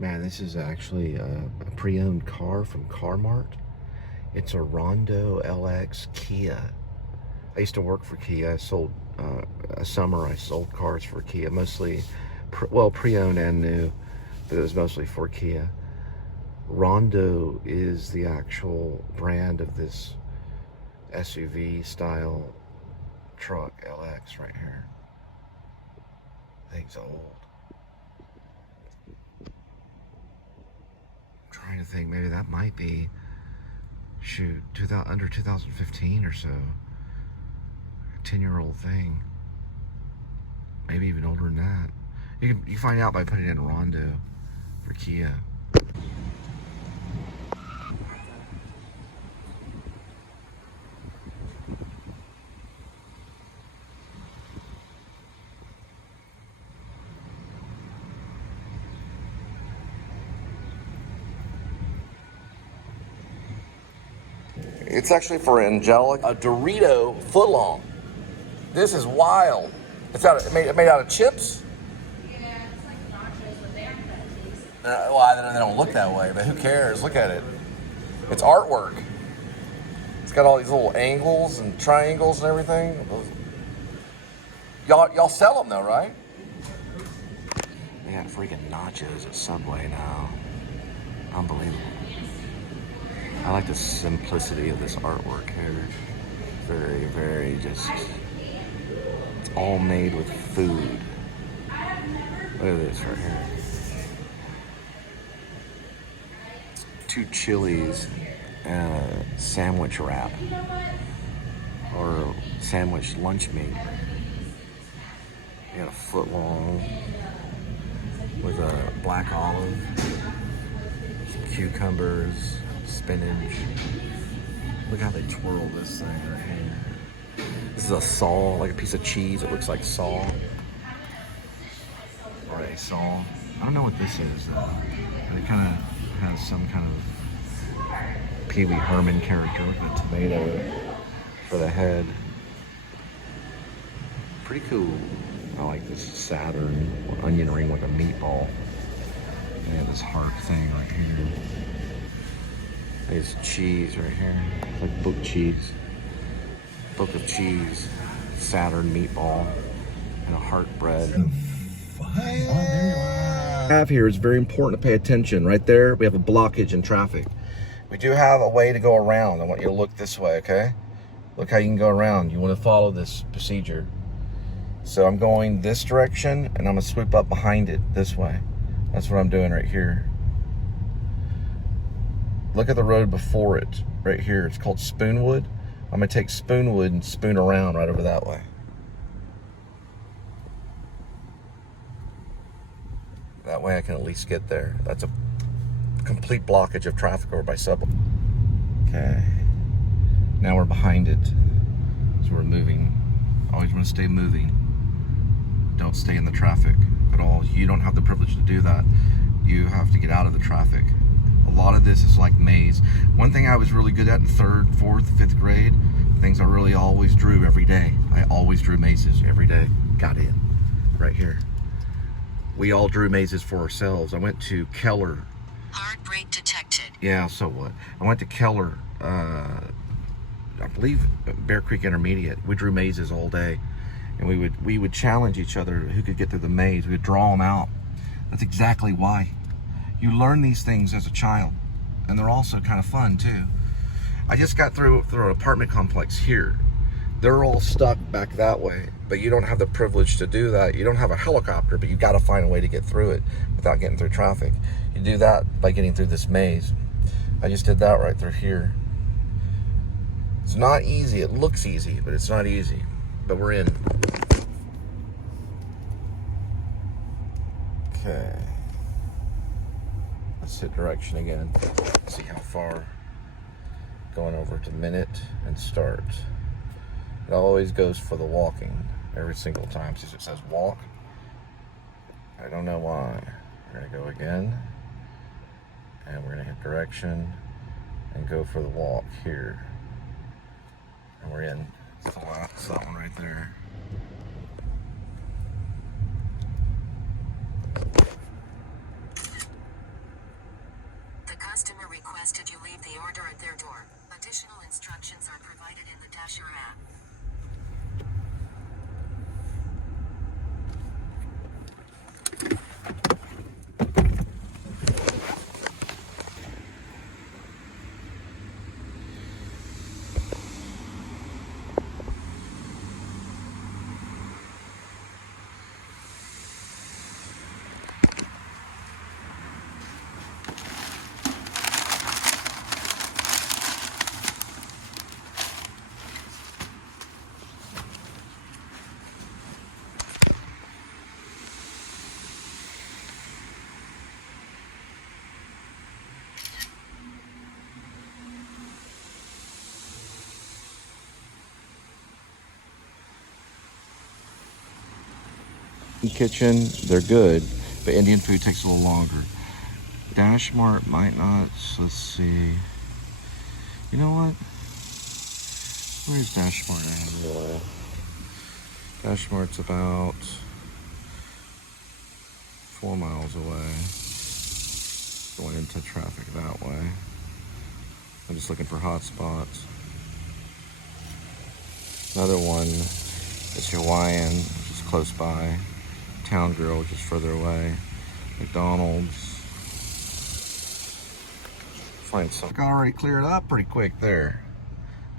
Man, this is actually a pre-owned car from Carmart. It's a Rondo LX Kia. I used to work for Kia. I sold, a summer I sold cars for Kia, mostly, pre-owned and new, but it was mostly for Kia. Rondo is the actual brand of this SUV style truck, LX right here. Thing's old. I'm trying to think, maybe that might be, shoot, under 2015 or so. A 10-year-old thing. Maybe even older than that. You can find out by putting it in Rondo for Kia. It's actually for Angelic, a Dorito footlong. This is wild. It's made out of chips. Yeah, it's like nachos, but they aren't that tasty. Well, they don't look that way, but who cares? Look at it. It's artwork. It's got all these little angles and triangles and everything. Y'all sell them though, right? They got freaking nachos at Subway now. Unbelievable. I like the simplicity of this artwork here. Very, very just, it's all made with food. Look at this right here. It's 2 chilies and a sandwich wrap. Or sandwich lunch meat. You got a foot long with a black olive, some cucumbers, spinach. Look how they twirl this thing right here. This is a saw, like a piece of cheese. It looks like saw. Or a saw. I don't know what this is though. It kind of has some kind of Pee Wee Herman character with a tomato for the head. Pretty cool. I like this Saturn onion ring with a meatball. And they have this heart thing right here. There's cheese right here, like book cheese. Book of cheese, Saturn meatball, and a heart bread. Have here is very important to pay attention. Right there, we have a blockage in traffic. We do have a way to go around. I want you to look this way, okay? Look how you can go around. You want to follow this procedure. So I'm going this direction, and I'm gonna swoop up behind it this way. That's what I'm doing right here. Look at the road before it, right here. It's called Spoonwood. I'm gonna take Spoonwood and spoon around right over that way. That way I can at least get there. That's a complete blockage of traffic over by Subway. Okay, now we're behind it. So we're moving. Always wanna stay moving. Don't stay in the traffic at all. You don't have the privilege to do that. You have to get out of the traffic. A lot of this is like maze. One thing I was really good at in 3rd, 4th, 5th grade, things I really always drew every day. I always drew mazes every day. Got in, right here. We all drew mazes for ourselves. I went to Keller. Heartbreak detected. Yeah, so what? I went to Keller, I believe Bear Creek Intermediate. We drew mazes all day. And we would challenge each other who could get through the maze. We would draw them out. That's exactly why. You learn these things as a child, and they're also kind of fun too. I just got through an apartment complex here. They're all stuck back that way, but you don't have the privilege to do that. You don't have a helicopter, but you got to find a way to get through it without getting through traffic. You do that by getting through this maze. I just did that right through here. It's not easy. It looks easy, but it's not easy. But we're in. Okay. Let's hit direction again. See how far. Going over to minute and start. It always goes for the walking every single time. Since it says walk, I don't know why. We're gonna go again, and we're gonna hit direction and go for the walk here. And we're in. It's that one right there. customer requested you leave the order at their door. Additional instructions are provided in the Dasher app. Kitchen, they're good, but Indian food takes a little longer. Dash Mart might not. Let's see. You know what? Where's Dash Mart at? Dash Mart's about 4 miles away. Going into traffic that way. I'm just looking for hot spots. Another one is Hawaiian, which is close by. Town Grill, which is further away. McDonald's. Find some. I already cleared up pretty quick there.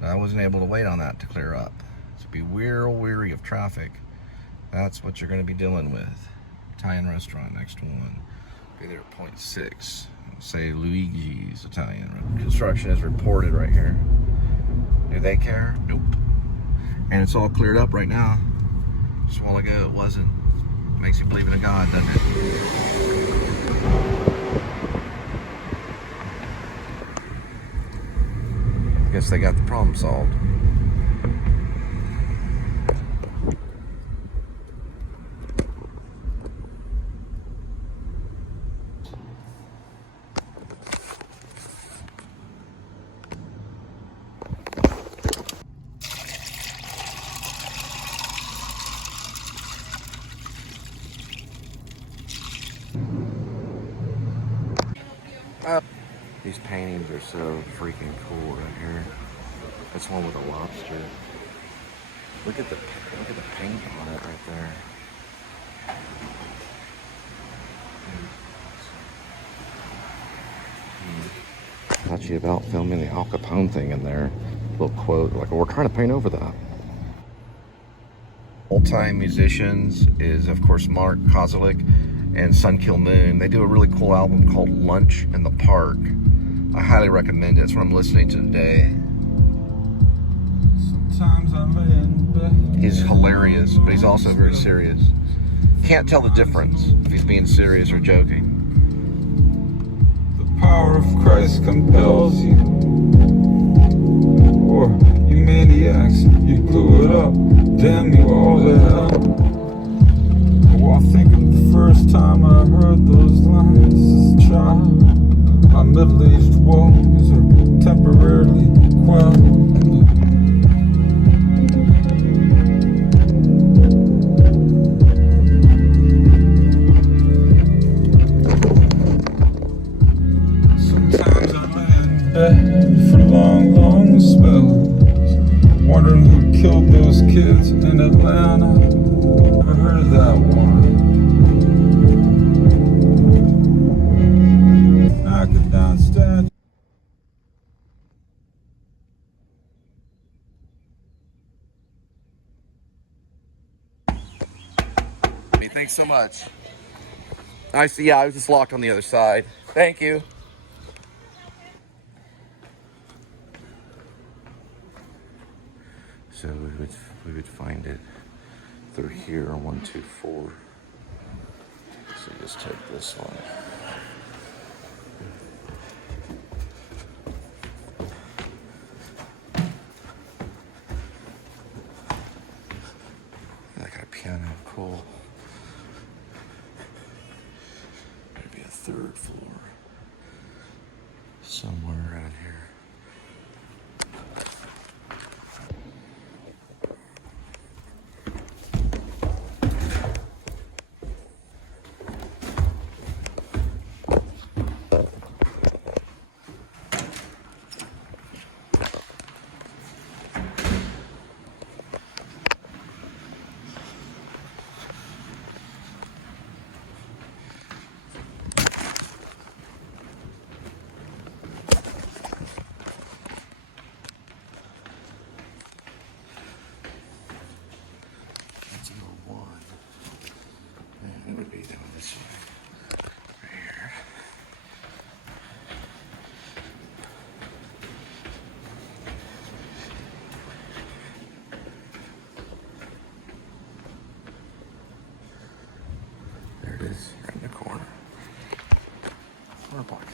I wasn't able to wait on that to clear up. So be real weary of traffic. That's what you're going to be dealing with. Italian restaurant, next one. Be there at 0.6. Say Luigi's Italian. Construction is reported right here. Do they care? Nope. And it's all cleared up right now. Just a while ago it wasn't. Makes you believe in a God, doesn't it? Guess they got the problem solved. These paintings are so freaking cool right here. This one with a lobster. Look at the paint on it right there. Thought you about filming the Al Capone thing in there. Little quote, like, we're trying to paint over that. Old-time musicians is, of course, Mark Kozelik and Sun Kill Moon. They do a really cool album called Lunch in the Park. I highly recommend it. It's what I'm listening to today. Sometimes I lay in bed. He's hilarious, but he's also very serious. Can't tell the difference if he's being serious or joking. The power of Christ compels you. Or you maniacs, you glue it up. Damn you all to hell. Oh, I think of the first time I heard those lines as a child. My middle-aged woes are temporarily quelled. Sometimes I lay in bed for long, long spells, wondering who killed those kids in Atlanta. Never heard of that one. Knock it down, statue. Thanks so much. I see. Yeah, I was just locked on the other side. Thank you. So we would find it through here on 124. So just take this one. I got a piano, cool. Maybe a third floor somewhere around here. Corner pocket.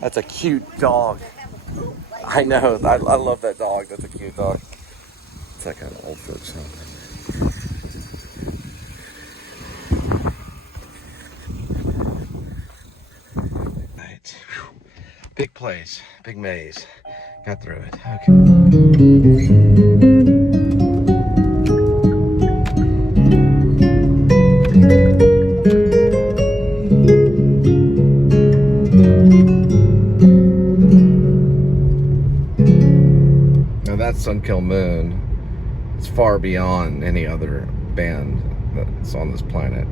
That's a cute dog. I know. I love that dog. That's a cute dog. It's like an old folks home. Right. Big place. Big maze. Got through it. Okay. Sun Kill Moon. It's far beyond any other band that's on this planet.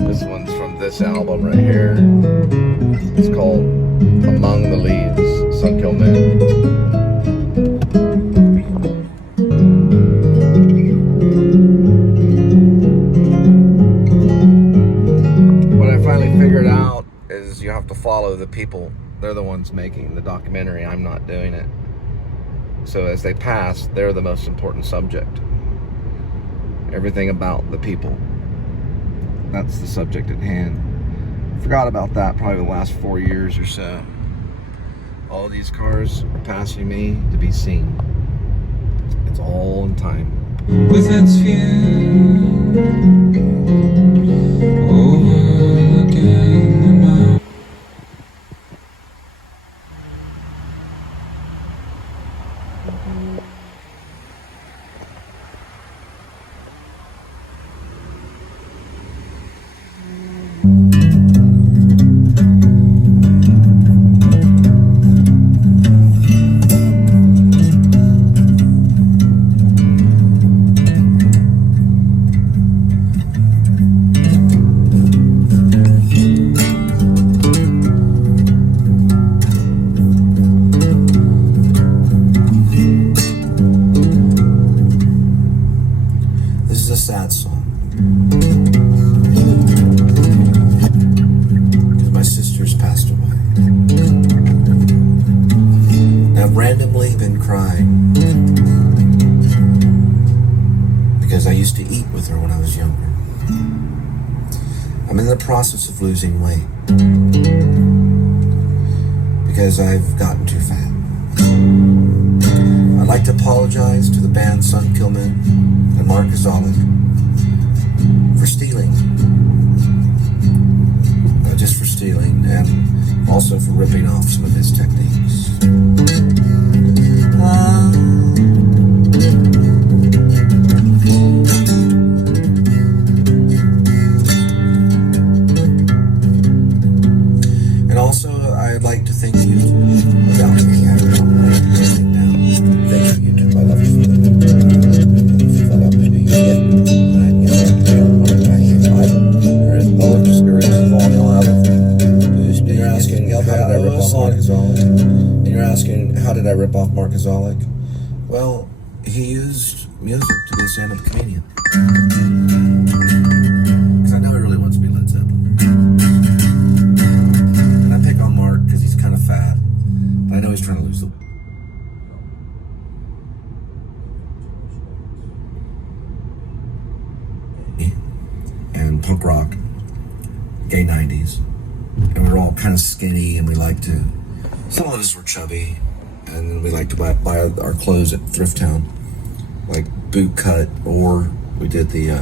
This one's from this album right here. It's called Among the Leaves, Sun Kill Moon. You have to follow the people. They're the ones making the documentary. I'm not doing it. So as they pass, they're the most important subject. Everything about the people. That's the subject at hand. Forgot about that probably the last 4 years or so. All these cars are passing me to be seen. It's all in time. With its view overlooking the mountain. Randomly been crying because I used to eat with her when I was younger. I'm in the process of losing weight because I've gotten too fat. I'd like to apologize to the band Sun Kill Moon and Mark Azalik for stealing. Just for stealing, and also for ripping off some of his techniques. And also, I'd like to thank you without me. Thank you, YouTube. I love you. And you're asking, how did I rip off Mark Azalik? Well, he used music to be a stand-up comedian. Because I know he really wants to be Led Zeppelin. And I pick on Mark because he's kind of fat. But I know he's trying to lose the weight. And punk rock, gay 90s. And we were all kind of skinny, and we liked to, some of us were chubby, and we liked to buy our clothes at Thrift Town, like boot cut, or we did the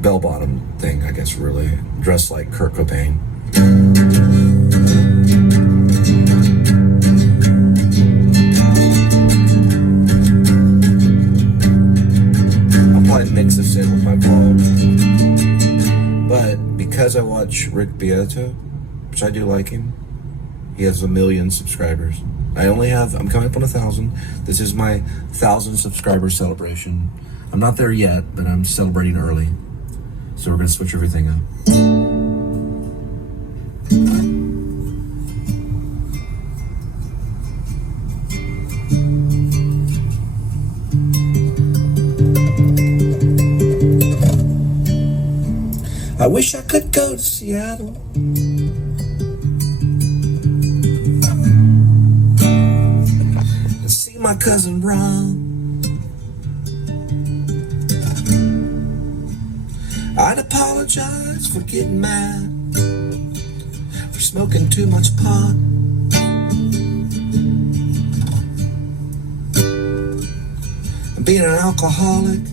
bell-bottom thing, I guess, really, dressed like Kurt Cobain. I'll probably mix this in with my vlog. But because I watch Rick Beato, which I do like him, he has 1 million subscribers. I'm coming up on 1,000. This is my 1,000 subscriber celebration. I'm not there yet, but I'm celebrating early. So we're gonna switch everything up. I wish I could go to Seattle and see my cousin Rob. I'd apologize for getting mad, for smoking too much pot, and being an alcoholic,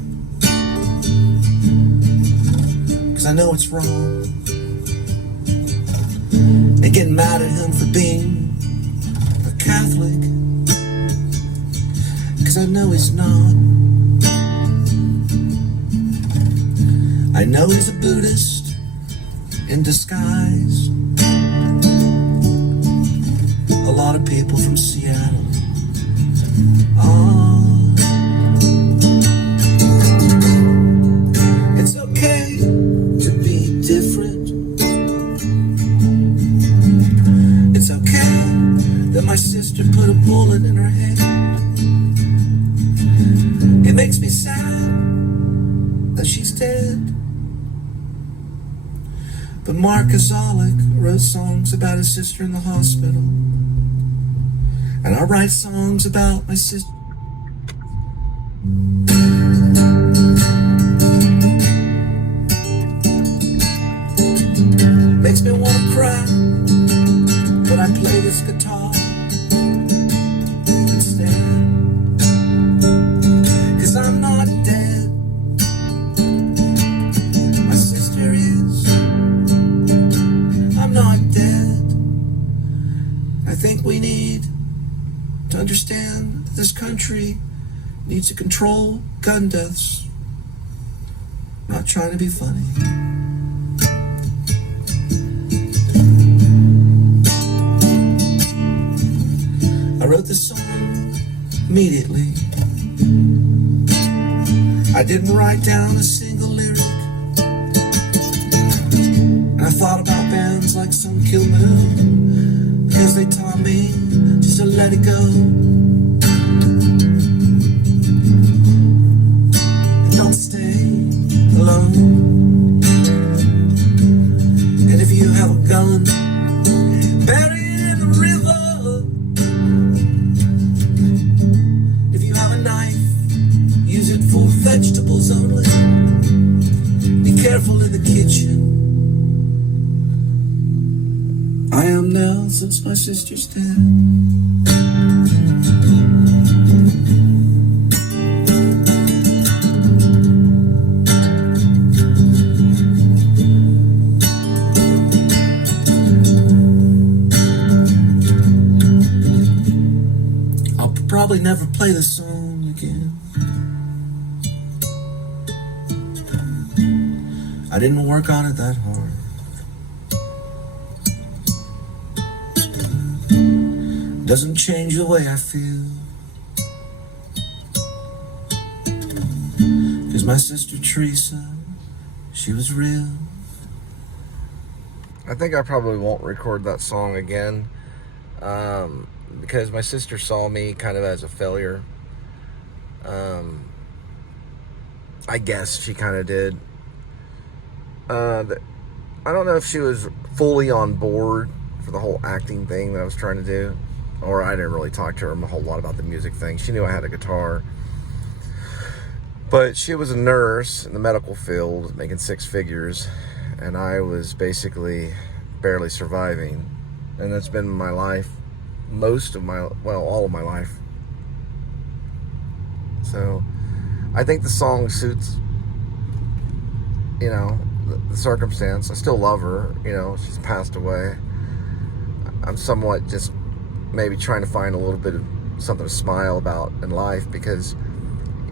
'cause I know it's wrong, and getting mad at him for being a Catholic, 'cause I know he's not. I know he's a Buddhist in disguise. A lot of people from Seattle. Oh, it's okay to be different. It's okay that my sister put a bullet in her head. It makes me sad that she's dead. But Mark Azalik wrote songs about his sister in the hospital. And I write songs about my sister. Makes me want to cry, but I play this guitar instead. 'Cause I'm not dead. My sister is. I'm not dead. I think we need to understand that this country needs to control gun deaths. I'm not trying to be funny. I wrote this song immediately. I didn't write down a single lyric. And I thought about bands like Sun Kill Moon, because they taught me just to let it go. And don't stay alone. And if you have a gun, bury it in the river. If you have a knife, use it for vegetables only. Be careful in the kitchen. I am now, since my sister's dead. I'll probably never play the song again. I didn't work on it that hard. Doesn't change the way I feel. 'Cause my sister Teresa, she was real. I think I probably won't record that song again, because my sister saw me kind of as a failure. I guess she kind of did. I don't know if she was fully on board for the whole acting thing that I was trying to do, or I didn't really talk to her a whole lot about the music thing. She knew I had a guitar, but she was a nurse in the medical field making six figures, and I was basically barely surviving. And that's been my life, all of my life. So I think the song suits, the circumstance. I still love her, she's passed away. I'm somewhat just maybe trying to find a little bit of something to smile about in life, because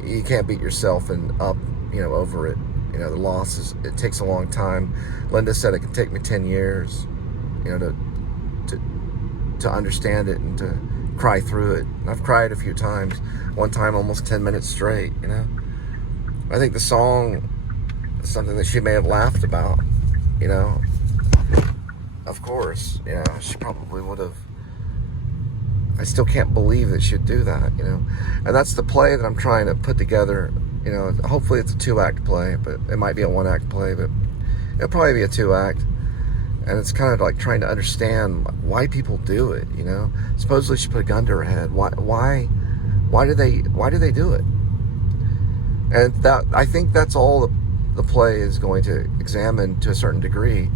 you can't beat yourself up, over it. The loss it takes a long time. Linda said it could take me 10 years, to understand it and to cry through it. And I've cried a few times. One time almost 10 minutes straight, I think the song is something that she may have laughed about, you know. Of course, you know, she probably would have. I still can't believe that she'd do that, you know. And that's the play that I'm trying to put together. You know, hopefully it's a 2-act play, but it might be a 1-act play, but it'll probably be a 2-act. And it's kind of like trying to understand why people do it, you know. Supposedly she put a gun to her head. Why do they do it? And that, I think that's all the play is going to examine to a certain degree.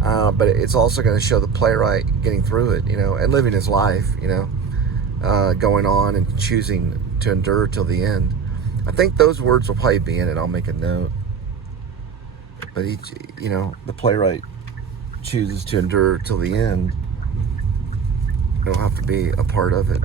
But it's also going to show the playwright getting through it, you know, and living his life, you know, going on and choosing to endure till the end. I think those words will probably be in it. I'll make a note. But each, you know, the playwright chooses to endure till the end. It'll have to be a part of it.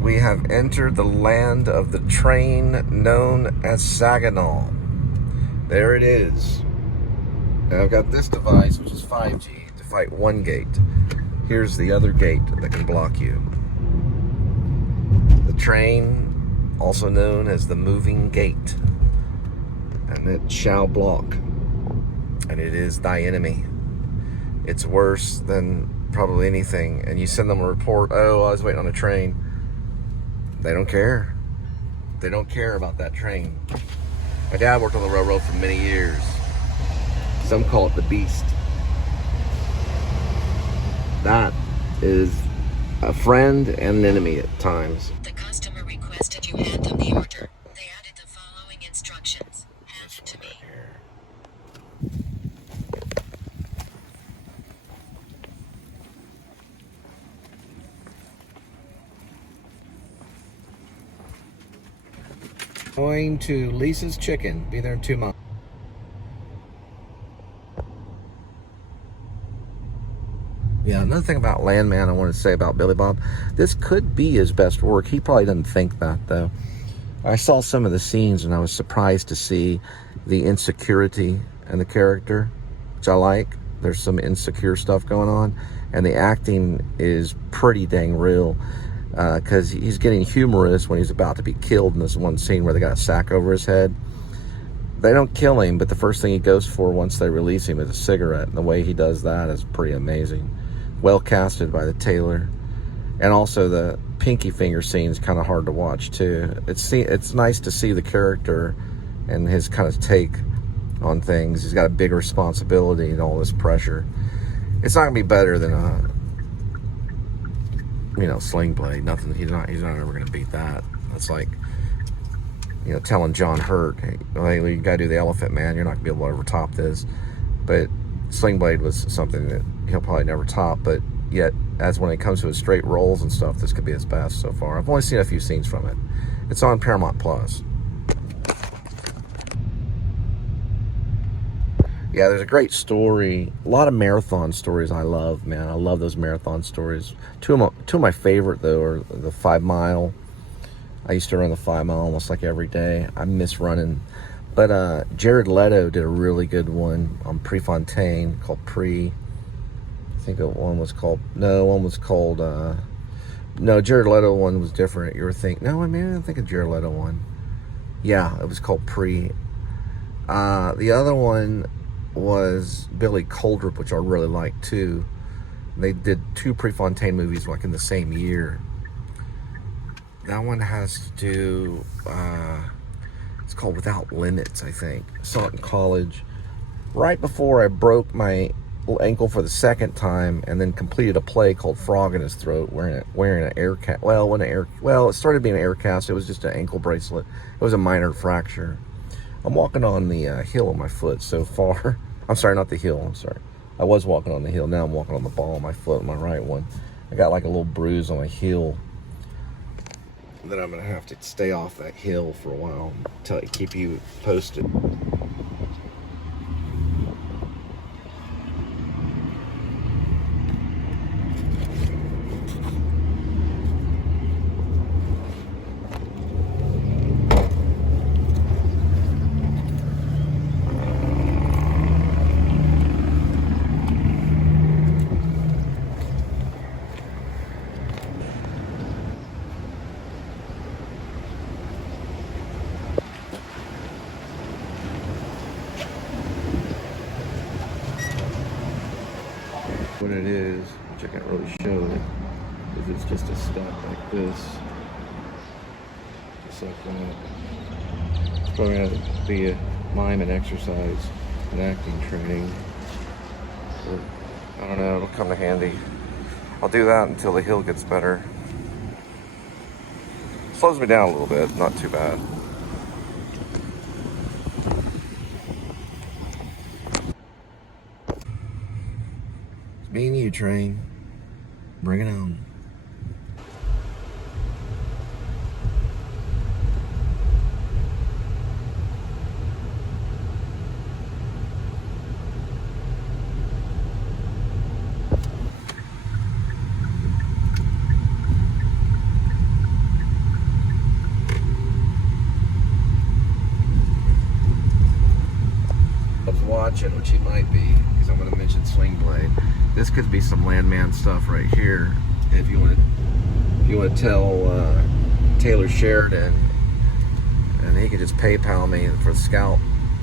We have entered the land of the train known as Saginaw. There it is. Now I've got this device, which is 5G, to fight one gate. Here's the other gate that can block you. The train, also known as the moving gate, and it shall block. And it is thy enemy. It's worse than probably anything. And you send them a report, oh, I was waiting on a train. They don't care. They don't care about that train. My dad worked on the railroad for many years. Some call it the beast. That is a friend and an enemy at times. The customer requested you hand them the order. They added the following instructions. Hand it to me. Going to Lisa's Chicken. Be there in 2 months. Yeah, another thing about Landman I wanted to say about Billy Bob. This could be his best work. He probably doesn't think that, though. I saw some of the scenes and I was surprised to see the insecurity in the character, which I like. There's some insecure stuff going on. And the acting is pretty dang real. Because he's getting humorous when he's about to be killed in this one scene where they got a sack over his head. They don't kill him, but the first thing he goes for once they release him is a cigarette. And the way he does that is pretty amazing. Well casted by the tailor. And also the pinky finger scene is kind of hard to watch too. It's nice to see the character and his kind of take on things. He's got a big responsibility and all this pressure. It's not going to be better than Sling Blade. Nothing. He's not ever going to beat that. That's like, telling John Hurt, hey, you got to do the Elephant Man. You're not going to be able to overtop this. But Sling Blade was something that he'll probably never top. But yet, as when it comes to his straight rolls and stuff, this could be his best so far. I've only seen a few scenes from it. It's on Paramount Plus. Yeah, there's a great story. A lot of marathon stories I love, man. I love those marathon stories. Two of my favorite, though, are the 5 mile. I used to run the 5 mile almost like every day. I miss running. But Jared Leto did a really good one on Prefontaine called Pre. I think one was called... No, Jared Leto one was different. You were thinking... No, maybe I'm thinking Jared Leto one. Yeah, it was called Pre. The other one was Billy Coldrup, which I really like too. They did 2 Prefontaine movies like in the same year. That one has to do, it's called Without Limits, I think. I saw it in college right before I broke my ankle for the second time, and then completed a play called Frog in His Throat, wearing an air cast. Well, it started being an air cast. It was just an ankle bracelet. It was a minor fracture. I'm walking on the heel of my foot so far. I'm sorry, not the heel. I'm sorry. I was walking on the heel. Now I'm walking on the ball of my foot, my right one. I got like a little bruise on my heel. Then I'm gonna have to stay off that hill for a while. Keep you posted. What it is, which I can't really show it, is it's just a step like this, just like that. It's probably going to be a mime and exercise and acting training. But I don't know, it'll come in handy. I'll do that until the hill gets better. Slows me down a little bit, not too bad. Me and you, train. Bring it on. I was watching, which he might be, because I'm going to mention Swing Blade. This could be some Landman stuff right here. If you want to tell Taylor Sheridan, and he could just PayPal me for the scalp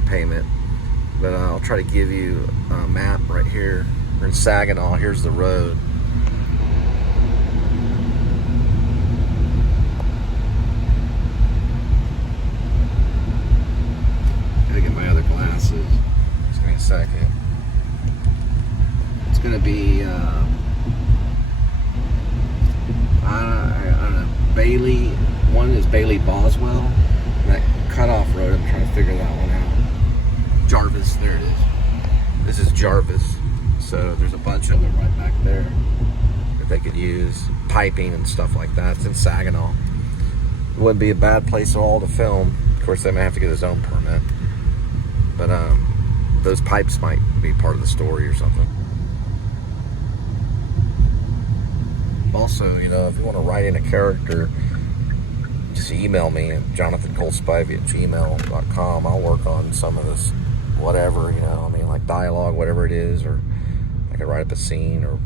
payment. But I'll try to give you a map right here. We're in Saginaw. Here's the road. Gotta get my other glasses. Just give me a second. It's gonna be I don't know, Bailey. One is Bailey Boswell. And that cutoff road, I'm trying to figure that one out. Jarvis, there it is. This is Jarvis. So there's a bunch of them right back there that they could use. Piping and stuff like that. It's in Saginaw. It wouldn't be a bad place at all to film. Of course, they may have to get a zone permit. But those pipes might be part of the story or something. Also, you know, if you want to write in a character, just email me at jonathancolespivey@gmail.com. I'll work on some of this, whatever, you know, I mean, like dialogue, whatever it is, or I could write up a scene, or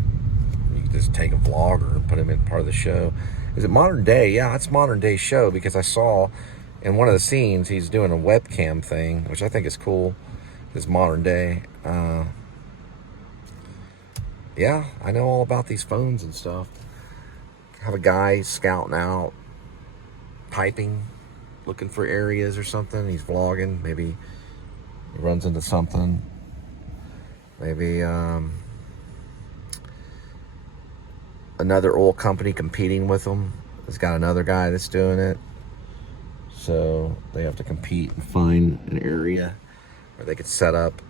you could just take a vlogger and put him in part of the show. Is it modern day? Yeah, it's modern day show, because I saw in one of the scenes he's doing a webcam thing, which I think is cool. It's modern day. Yeah, I know all about these phones and stuff. Have a guy scouting out, piping, looking for areas or something. He's vlogging. Maybe he runs into something. Maybe another oil company competing with him has got another guy that's doing it. So they have to compete and find an area where they could set up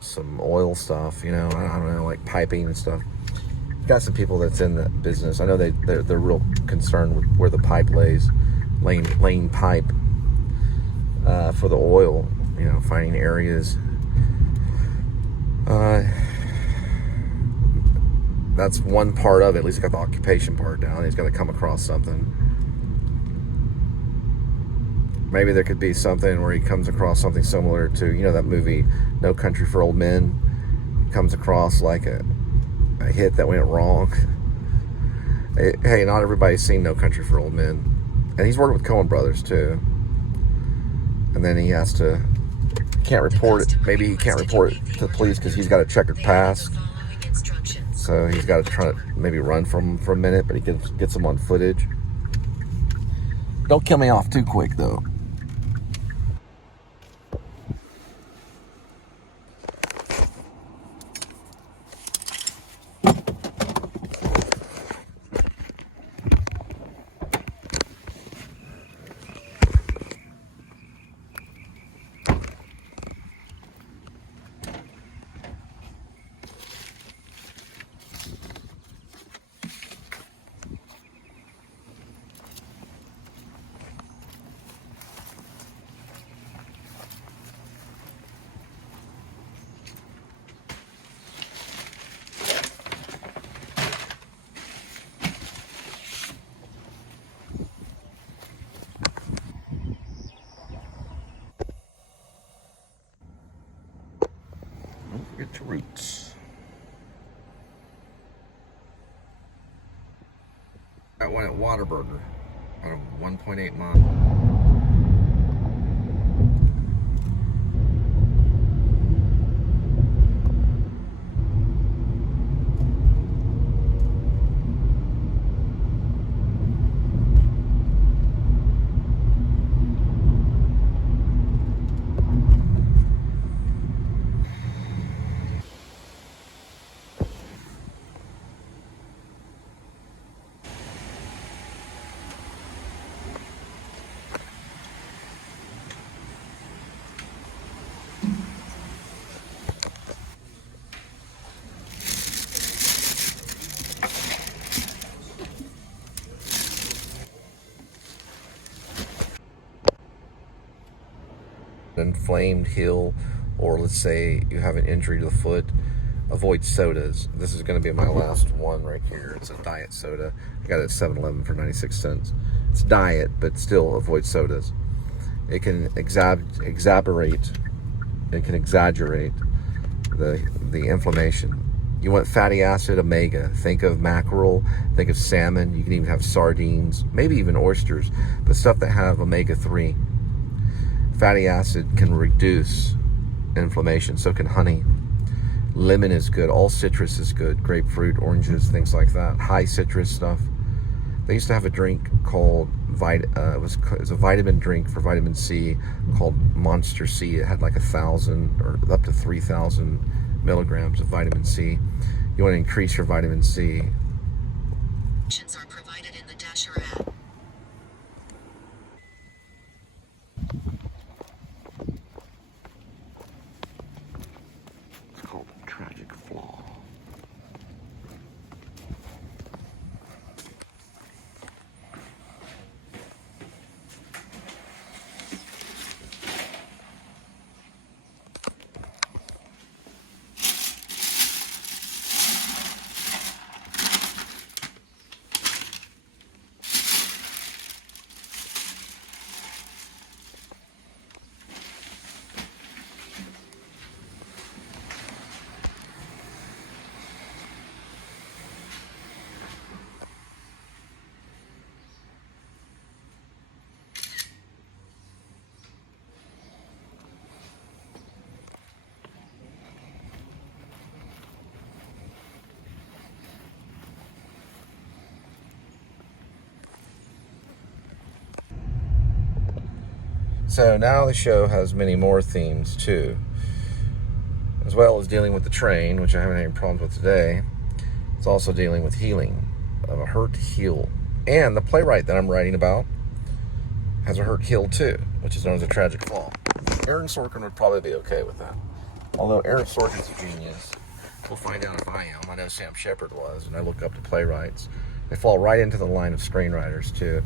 some oil stuff, you know, I don't know, like piping and stuff. Got some people that's in the business. I know they're real concerned with where the pipe lays, laying pipe for the oil, you know, finding areas. That's one part of it. At least got the occupation part down. He's got to come across something. Maybe there could be something where he comes across something similar to, you know, that movie No Country for Old Men. Comes across like a hit that went wrong. Hey, not everybody's seen No Country for Old Men. And he's working with Coen Brothers too. And then he has to, can't report it. Maybe he can't report it to the police because he's got a checkered past. So he's got to try to maybe run from for a minute, but he gets them on footage. Don't kill me off too quick though. to Roots. That one at Whataburger, out of 1.8 miles. Inflamed heel, or let's say you have an injury to the foot, avoid sodas. This is going to be my last one right here. It's a diet soda. I got it at 7-Eleven for 96 cents. It's diet, but still avoid sodas. It can exaggerate the inflammation. You want fatty acid, omega. Think of mackerel, think of salmon. You can even have sardines, maybe even oysters, but stuff that have omega-3. Fatty acid can reduce inflammation, so can honey. Lemon is good, all citrus is good, grapefruit, oranges, things like that. High citrus stuff. They used to have a drink called, it was a vitamin drink for vitamin C called Monster C. It had like 1,000 or up to 3,000 milligrams of vitamin C. You want to increase your vitamin C. Options are provided in the Dasher app. It's called Tragic Flaw. So now the show has many more themes too, as well as dealing with the train, which I haven't had any problems with today. It's also dealing with healing of a hurt heel. And the playwright that I'm writing about has a hurt heel too, which is known as a tragic fall. Aaron Sorkin would probably be okay with that. Although Aaron Sorkin's a genius. We'll find out if I am. I know Sam Shepard was, and I look up to playwrights. They fall right into the line of screenwriters too.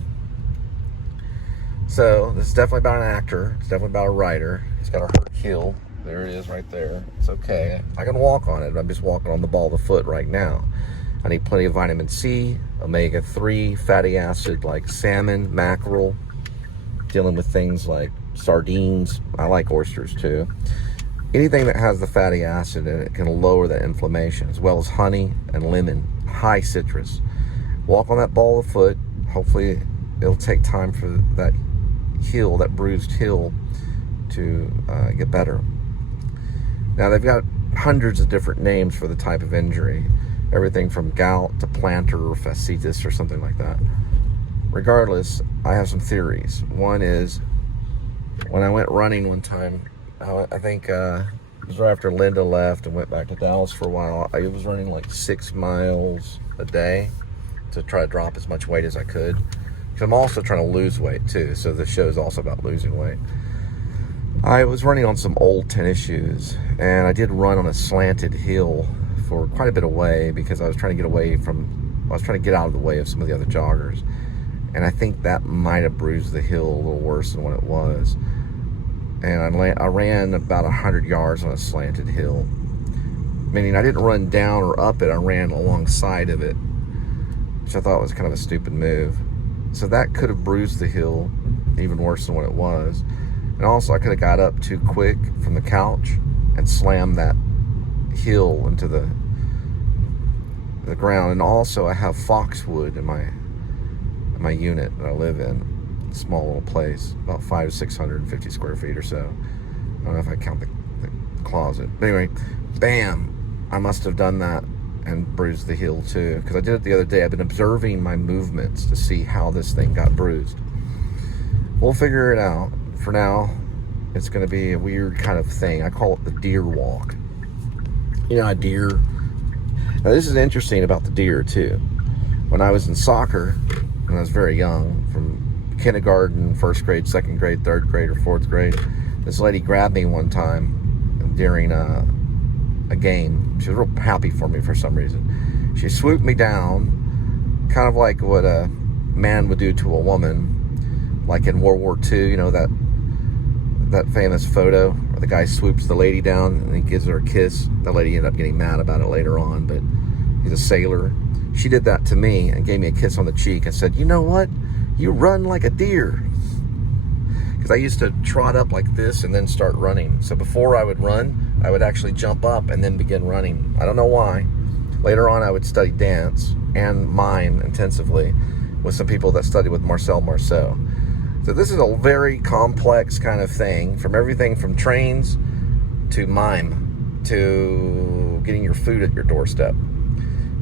So this is definitely about an actor. It's definitely about a writer. He's got a hurt heel. There it is right there. It's okay. I can walk on it. I'm just walking on the ball of the foot right now. I need plenty of vitamin C, omega-3, fatty acid like salmon, mackerel, dealing with things like sardines. I like oysters too. Anything that has the fatty acid in it can lower that inflammation, as well as honey and lemon, high citrus. Walk on that ball of the foot. Hopefully it'll take time for that heel, that bruised heel, to get better. Now they've got hundreds of different names for the type of injury, everything from gout to plantar or fasciitis or something like that. Regardless, I have some theories. One is, when I went running one time, I think it was right after Linda left and went back to Dallas for a while, I was running like 6 miles a day to try to drop as much weight as I could. I'm also trying to lose weight too, so the show is also about losing weight. I was running on some old tennis shoes, and I did run on a slanted heel for quite a bit of way because I was trying to get out of the way of some of the other joggers, and I think that might have bruised the heel a little worse than what it was. And I ran about 100 yards on a slanted heel, meaning I didn't run down or up it, I ran alongside of it, which I thought was kind of a stupid move. So that could have bruised the heel even worse than what it was. And also I could have got up too quick from the couch and slammed that hill into the ground. And also I have foxwood in my unit that I live in. A small little place, about 500 to 650 square feet or so. I don't know if I count the closet. But anyway, bam, I must have done that and bruised the heel too, because I did it the other day. I've been observing my movements to see how this thing got bruised. We'll figure it out. For now, it's going to be a weird kind of thing. I call it the deer walk. You know, a deer. Now, this is interesting about the deer, too. When I was in soccer, when I was very young, from kindergarten, first grade, second grade, third grade, or fourth grade, this lady grabbed me one time during a game. She was real happy for me for some reason. She swooped me down, kind of like what a man would do to a woman, like in World War II, you know, that famous photo where the guy swoops the lady down and he gives her a kiss. The lady ended up getting mad about it later on, but he's a sailor. She did that to me and gave me a kiss on the cheek and said, you know what? You run like a deer. Because I used to trot up like this and then start running. So before I would run, I would actually jump up and then begin running. I don't know why. Later on, I would study dance and mime intensively with some people that studied with Marcel Marceau. So this is a very complex kind of thing, from everything from trains to mime to getting your food at your doorstep.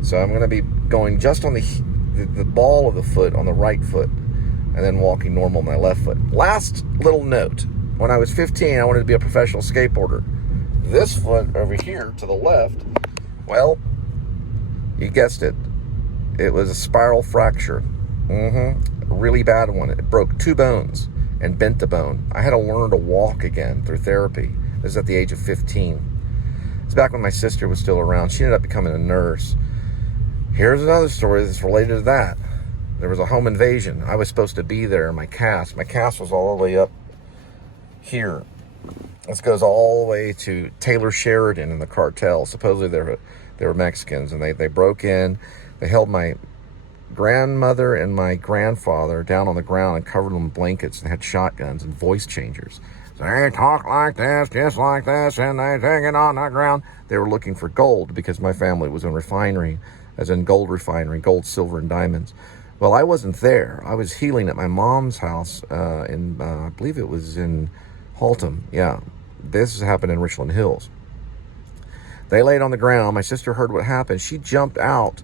So I'm going to be going just on the ball of the foot on the right foot and then walking normal on my left foot. Last little note, when I was 15, I wanted to be a professional skateboarder. This foot over here to the left, well, you guessed it. It was a spiral fracture. A really bad one. It broke 2 bones and bent the bone. I had to learn to walk again through therapy. This is at the age of 15. It's back when my sister was still around. She ended up becoming a nurse. Here's another story that's related to that. There was a home invasion. I was supposed to be there in my cast. My cast was all the way up here. This goes all the way to Taylor Sheridan and the cartel. Supposedly they were Mexicans, and they broke in. They held my grandmother and my grandfather down on the ground and covered them in blankets and had shotguns and voice changers. So they talk like this, just like this, and they take it on the ground. They were looking for gold because my family was in refinery, as in gold refinery, gold, silver, and diamonds. Well, I wasn't there. I was healing at my mom's house I believe it was in Haltom. Yeah, this happened in Richland Hills. They laid on the ground. My sister heard what happened. She jumped out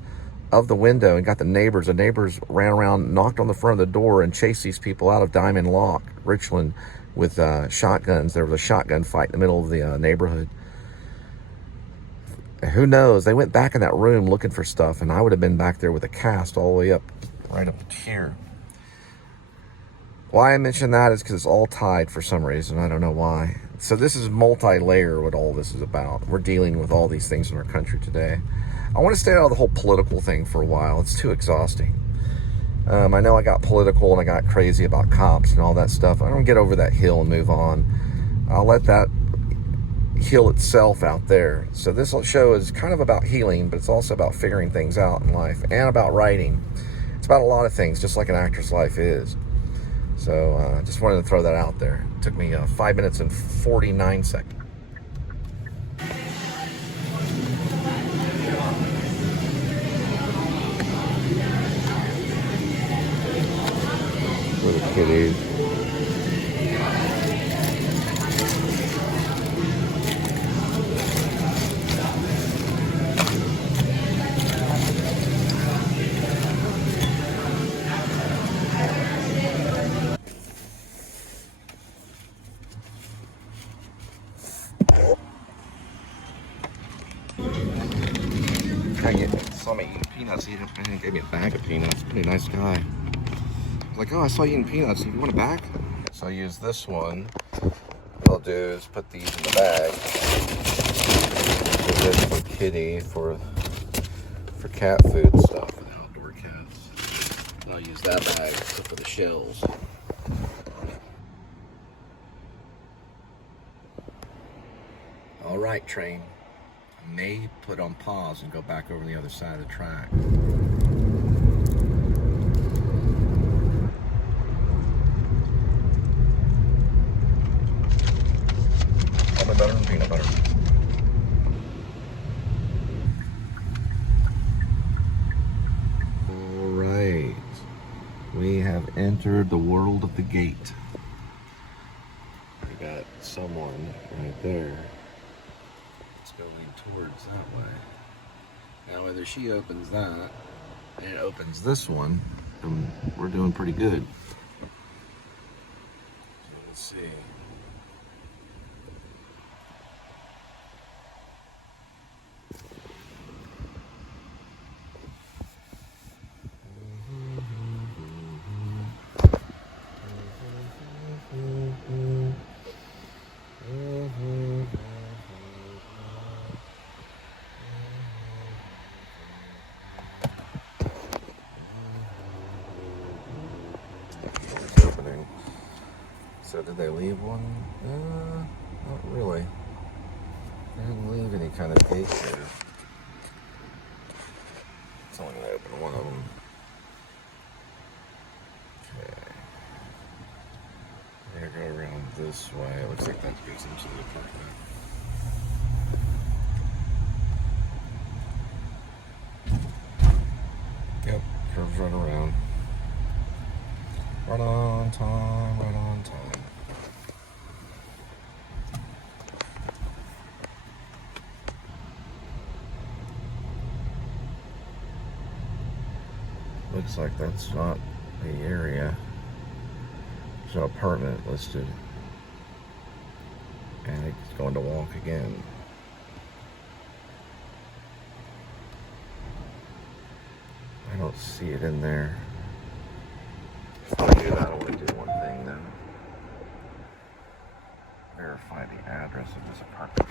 of the window and got the neighbors. The neighbors ran around, knocked on the front of the door, and chased these people out of Diamond Lock, Richland, with shotguns. There was a shotgun fight in the middle of the neighborhood. Who knows? They went back in that room looking for stuff, and I would have been back there with a cast all the way up, right up here. Why I mention that is because it's all tied for some reason. I don't know why. So this is multi-layer what all this is about. We're dealing with all these things in our country today. I want to stay out of the whole political thing for a while. It's too exhausting. I know I got political and I got crazy about cops and all that stuff. I don't get over that hill and move on. I'll let that heal itself out there. So this show is kind of about healing, but it's also about figuring things out in life and about writing. It's about a lot of things, just like an actor's life is. So just wanted to throw that out there. It took me 5 minutes and 49 seconds. Where the kid is. I get some eating peanuts. He gave me a bag of peanuts. Pretty nice guy. Like, oh, I saw you eating peanuts. You want a bag? So I use this one. What I'll do is put these in the bag. Put this for kitty for cat food stuff, outdoor cats. And I'll use that bag for the shells. All right, train. I may put on pause and go back over the other side of the track. Almond butter and peanut butter. We have entered the world of the gate. We got someone right there. Let's go lean towards that way. Now whether she opens that and it opens this one, then we're doing pretty good. Let's see. It's opening. So did they leave one? Not really. They didn't leave any kind of gate there. It's only gonna open one of them. Okay. We're gonna go around this way. It looks like that goes into the apartment. Yep, curves right around. Right on time, right on time. Looks like that's not the area. There's an apartment listed. And it's going to walk again. I don't see it in there. If I do that, I want to do one thing though. Verify the address of this apartment.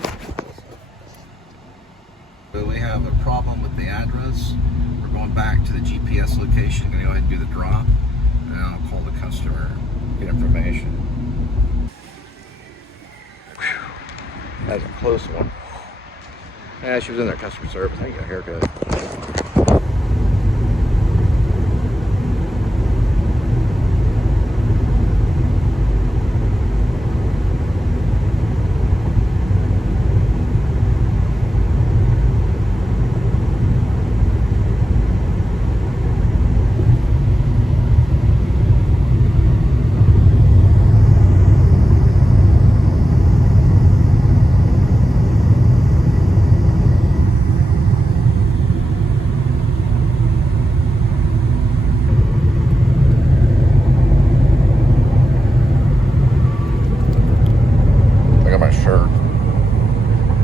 So we have a problem with the address. We're going back to the GPS location. I'm going to go ahead and do the drop. And then I'll call the customer, get information. Whew. That's a close one. Yeah, she was in there, customer service. I got a haircut.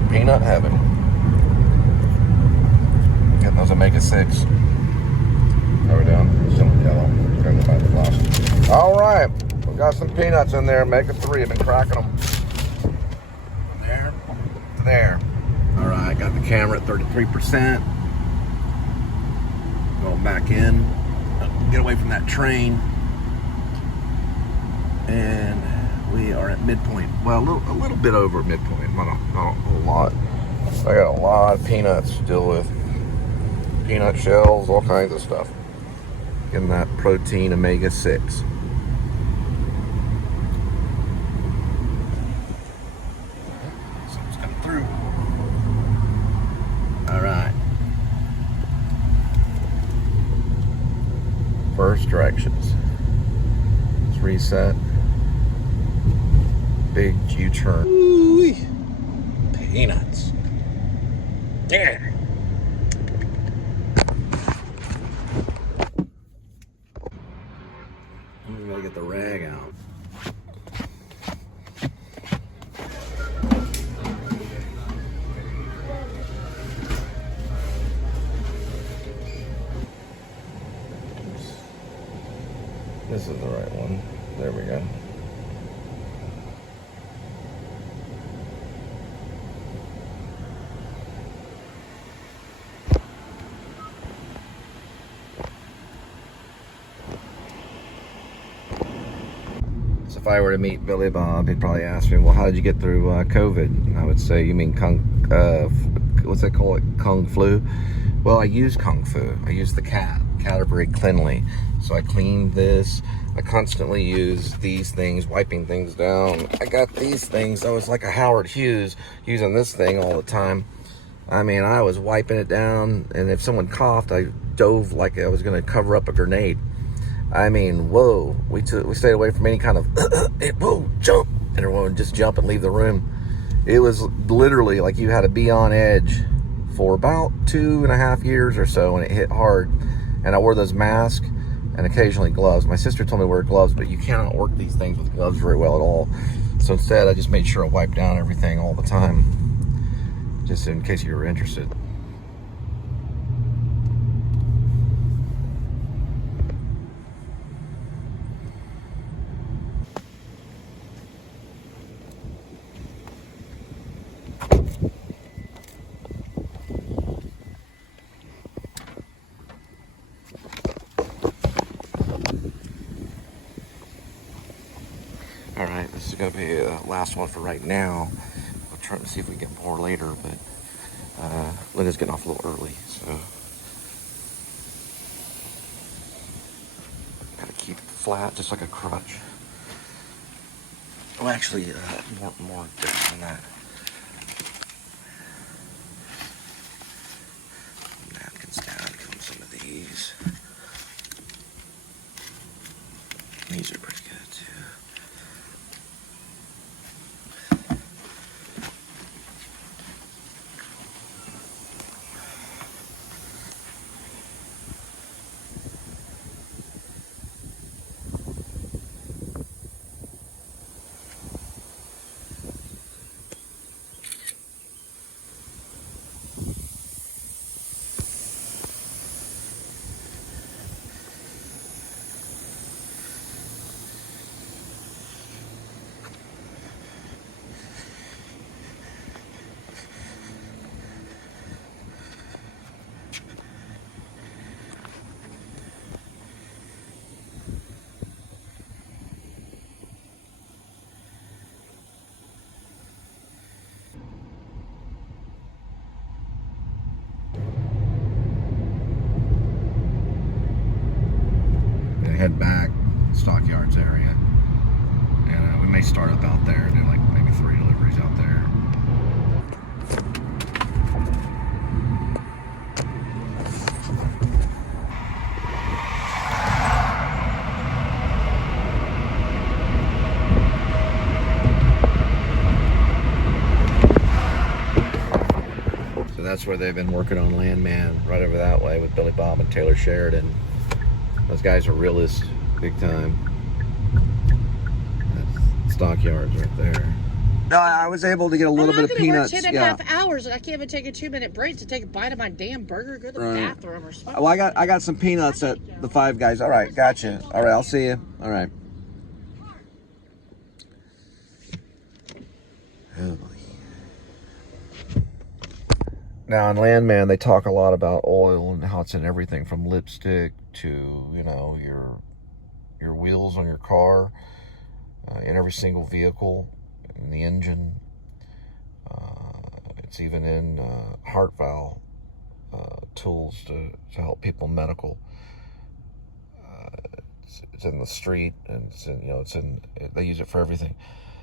Peanut heaven. Getting those omega-6. How we doing? Still yellow. Going to buy the glass. All right, we got some peanuts in there. Omega-3. I've been cracking them. From there to there. All right, got the camera at 33%. Going back in. Get away from that train. And we are at midpoint. Well, a little bit over midpoint, not a whole lot. I got a lot of peanuts to deal with. Peanut shells, all kinds of stuff. Getting that protein omega-6. Something's coming through. All right. First directions. Let's reset. Big U-turn. Ooh-wee. Peanuts. Yeah. I'm gonna get the rag out. This is the right one. There we go. If I were to meet Billy Bob, he'd probably ask me, well, how did you get through COVID? And I would say, you mean what's they call it? Kung flu? Well, I use Kung Fu. I use the cat. Cat are very cleanly. So I clean this. I constantly use these things, wiping things down. I got these things. I was like a Howard Hughes using this thing all the time. I mean, I was wiping it down, and if someone coughed, I dove like I was going to cover up a grenade. I mean, whoa. We stayed away from any kind of, whoa, jump. And everyone would just jump and leave the room. It was literally like you had to be on edge for about 2.5 years or so when it hit hard. And I wore those masks and occasionally gloves. My sister told me to wear gloves, but you cannot work these things with gloves very well at all. So instead, I just made sure I wiped down everything all the time, just in case you were interested. All right, this is going to be the last one for right now. We'll try to see if we get more later, but Linda's getting off a little early, so gotta keep it flat, just like a crutch. Well, actually, more different than that. Napkins down, give them some of these. These are pretty good too. Head back, Stockyards area, and we may start up out there, do like maybe 3 deliveries out there. So that's where they've been working on Landman, right over that way with Billy Bob and Taylor Sheridan. Those guys are realists, big time. That's Stockyards right there. No, I was able to get a little bit of peanuts. I'm not gonna work 10.5 hours and I can't even take a 2-minute break to take a bite of my damn burger, go to the bathroom or something. Well, I got some peanuts at the Five Guys. All right, gotcha. All right, I'll see you. All right. Oh boy. Now on Landman, they talk a lot about oil and how it's in everything from lipstick to, you know, your wheels on your car, in every single vehicle, in the engine. It's even in heart valve tools to help people medical. It's in the street, and it's in, you know, they use it for everything.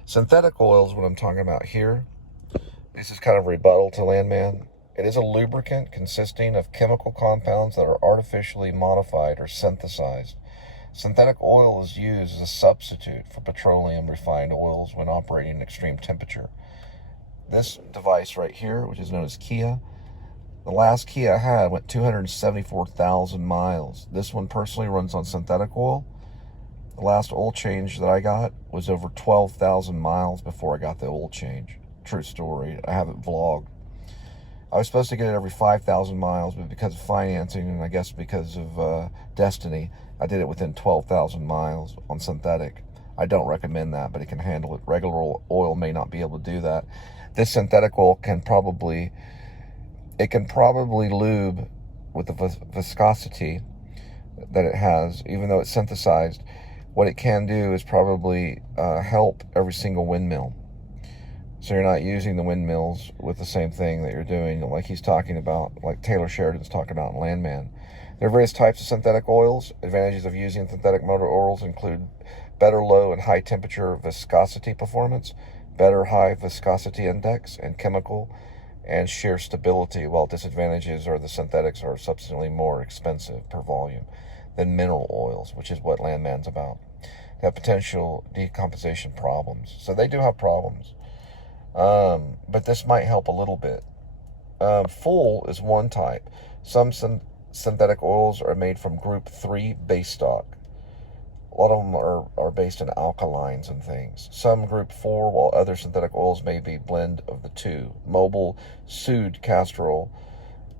Synthetic oils, what I'm talking about here, this is kind of a rebuttal to Landman. It is a lubricant consisting of chemical compounds that are artificially modified or synthesized. Synthetic oil is used as a substitute for petroleum refined oils when operating at extreme temperature. This device right here, which is known as Kia, the last Kia I had went 274,000 miles. This one personally runs on synthetic oil. The last oil change that I got was over 12,000 miles before I got the oil change. True story. I have it vlogged. I was supposed to get it every 5,000 miles, but because of financing and I guess because of destiny, I did it within 12,000 miles on synthetic. I don't recommend that, but it can handle it. Regular oil may not be able to do that. This synthetic oil can probably lube with the viscosity that it has, even though it's synthesized. What it can do is probably help every single windmill. So you're not using the windmills with the same thing that you're doing, like he's talking about, like Taylor Sheridan's talking about in Landman. There are various types of synthetic oils. Advantages of using synthetic motor oils include better low and high temperature viscosity performance, better high viscosity index, and chemical and shear stability, while disadvantages are the synthetics are substantially more expensive per volume. than mineral oils, which is what Landman's about. They have potential decomposition problems. So they do have problems. But this might help a little bit. Full is one type. Some synthetic oils are made from group 3 base stock. A lot of them are based in alkalines and things. Some group 4, while other synthetic oils may be a blend of the two. Mobile sued Castrol,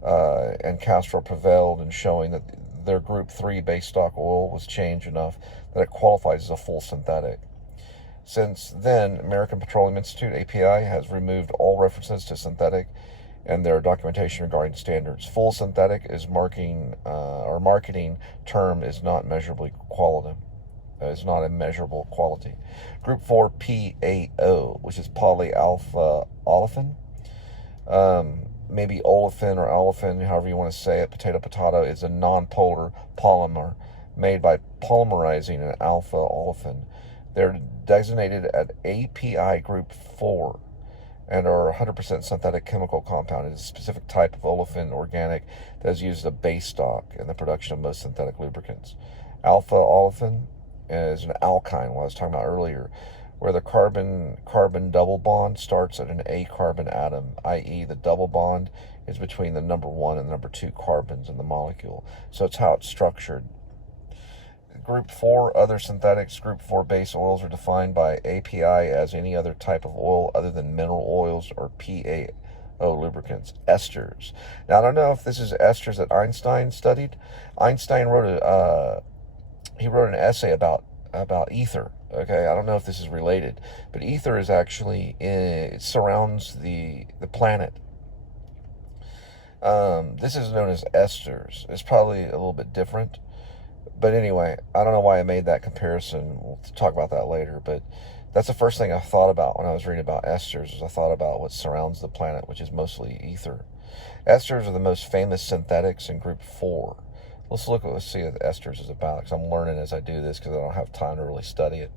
and Castrol prevailed in showing that their group 3 base stock oil was changed enough that it qualifies as a full synthetic. Since then, American Petroleum Institute, API, has removed all references to synthetic and their documentation regarding standards. Full synthetic is marketing term is not measurably quality. Is not a measurable quality. Group 4 PAO, which is polyalpha olefin, maybe olefin or olefin, however you want to say it, potato, is a non-polar polymer made by polymerizing an alpha olefin. They're designated at API group 4 and are 100% synthetic chemical compound. It is a specific type of olefin organic that is used as a base stock in the production of most synthetic lubricants. Alpha olefin is an alkyne, what I was talking about earlier, where the carbon-carbon double bond starts at an A carbon atom, i.e. the double bond is between the number 1 and number 2 carbons in the molecule. So it's how it's structured. Group 4, other synthetics, group 4 base oils are defined by API as any other type of oil other than mineral oils or PAO lubricants. Esters. Now, I don't know if this is esters that Einstein studied. Einstein wrote an essay about ether. Okay, I don't know if this is related, but ether is actually it surrounds the planet. This is known as esters. It's probably a little bit different, but anyway, I don't know why I made that comparison. We'll talk about that later, but that's the first thing I thought about when I was reading about esters. Is I thought about what surrounds the planet, which is mostly ether. Esters are the most famous synthetics in group 4. Let's see what esters is about, because I'm learning as I do this, because I don't have time to really study it.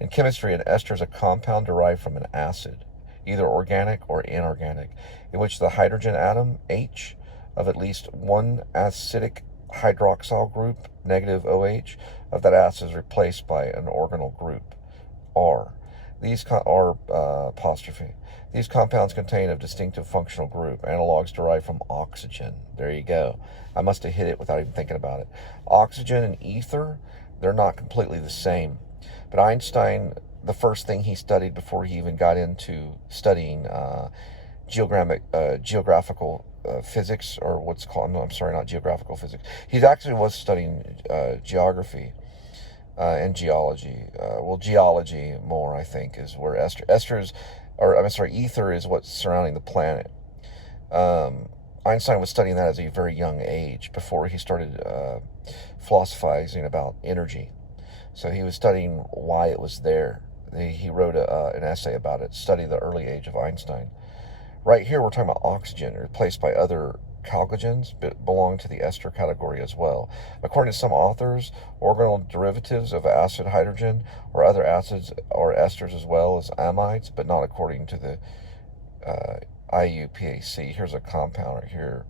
In chemistry, an ester is a compound derived from an acid, either organic or inorganic, in which the hydrogen atom, H, of at least one acidic hydroxyl group, negative OH, of that acid is replaced by an organal group, R. These compounds contain a distinctive functional group, analogs derived from oxygen. There you go. I must have hit it without even thinking about it. Oxygen and ether, they're not completely the same. But Einstein, the first thing he studied before he even got into studying geographical physics, or what's called, no, I'm sorry, not geographical physics. He actually was studying geography and geology. Geology more, I think, is where ether is what's surrounding the planet. Einstein was studying that at a very young age before he started philosophizing about energy. So he was studying why it was there. He wrote an essay about it, Study the Early Age of Einstein. Right here, we're talking about oxygen, replaced by other chalcogens, but belong to the ester category as well. According to some authors, organal derivatives of acid hydrogen or other acids or esters as well as amides, but not according to the IUPAC. Here's a compound right here.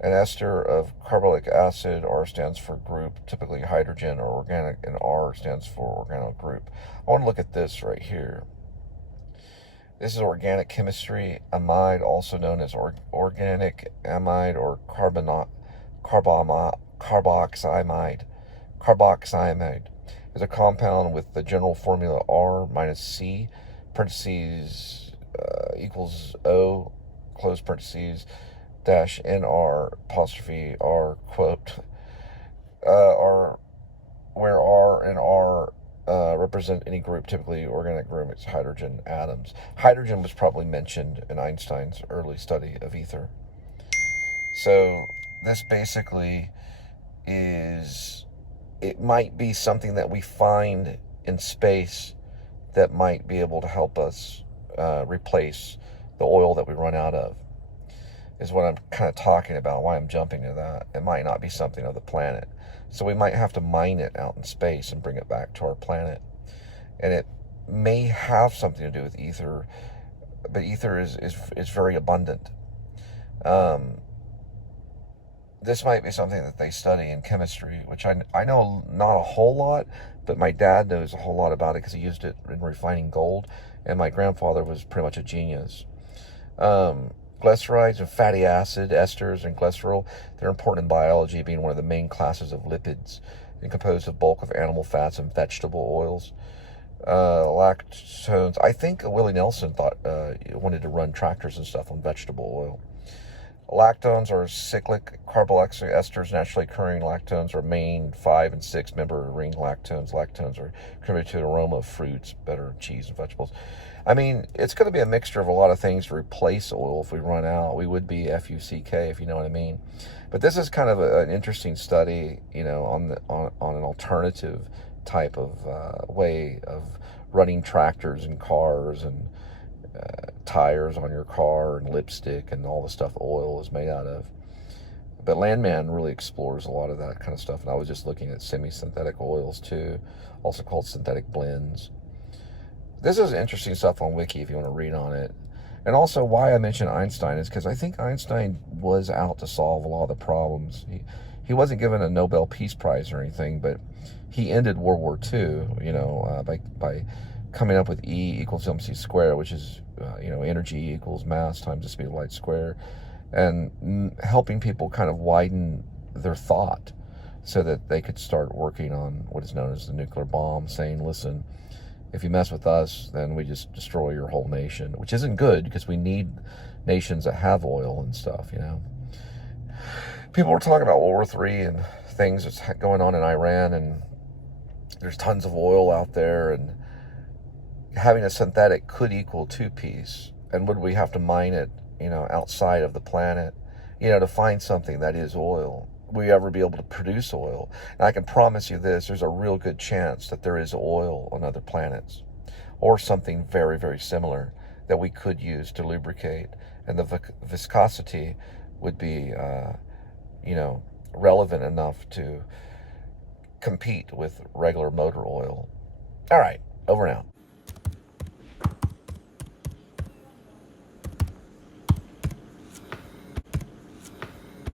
An ester of carboxylic acid, R stands for group, typically hydrogen or organic, and R stands for organal group. I want to look at this right here. This is organic chemistry. Amide, also known as organic amide or carboxyamide, is a compound with the general formula R minus C, parentheses, equals O, close parentheses, dash NR apostrophe R, quote, R, where R and R represent any group, typically organic group. It's hydrogen atoms. Hydrogen was probably mentioned in Einstein's early study of ether. So this basically is, it might be something that we find in space that might be able to help us replace the oil that we run out of, is what I'm kind of talking about, why I'm jumping to that. It might not be something of the planet. So we might have to mine it out in space and bring it back to our planet. And it may have something to do with ether, but ether is very abundant. this might be something that they study in chemistry, which I know not a whole lot, but my dad knows a whole lot about it because he used it in refining gold, and my grandfather was pretty much a genius. Glycerides and fatty acid, esters, and glycerol, they're important in biology, being one of the main classes of lipids and composed of bulk of animal fats and vegetable oils. Lactones, I think Willie Nelson wanted to run tractors and stuff on vegetable oil. Lactones are cyclic carboxylic esters. Naturally occurring lactones are main 5 and 6 member ring lactones. Lactones are contributed to the aroma of fruits, butter, cheese, and vegetables. I mean, it's going to be a mixture of a lot of things to replace oil if we run out. We would be FUCK, if you know what I mean. But this is kind of an interesting study, you know, on an alternative type of way of running tractors and cars and tires on your car and lipstick and all the stuff oil is made out of. But Landman really explores a lot of that kind of stuff. And I was just looking at semi-synthetic oils too, also called synthetic blends. This is interesting stuff on Wiki if you want to read on it. And also why I mentioned Einstein is because I think Einstein was out to solve a lot of the problems. He wasn't given a Nobel Peace Prize or anything, but he ended World War II, you know, by coming up with E equals mc squared, which is, you know, energy equals mass times the speed of light squared, and helping people kind of widen their thought so that they could start working on what is known as the nuclear bomb, saying, listen, if you mess with us, then we just destroy your whole nation, which isn't good because we need nations that have oil and stuff, you know. People were talking about World War III and things that's going on in Iran, and there's tons of oil out there, and having a synthetic could equal two-piece. And would we have to mine it, you know, outside of the planet, you know, to find something that is oil? Will we ever be able to produce oil? And I can promise you this, there's a real good chance that there is oil on other planets, or something very, very similar that we could use to lubricate. And the viscosity would be, you know, relevant enough to compete with regular motor oil. All right, over and out.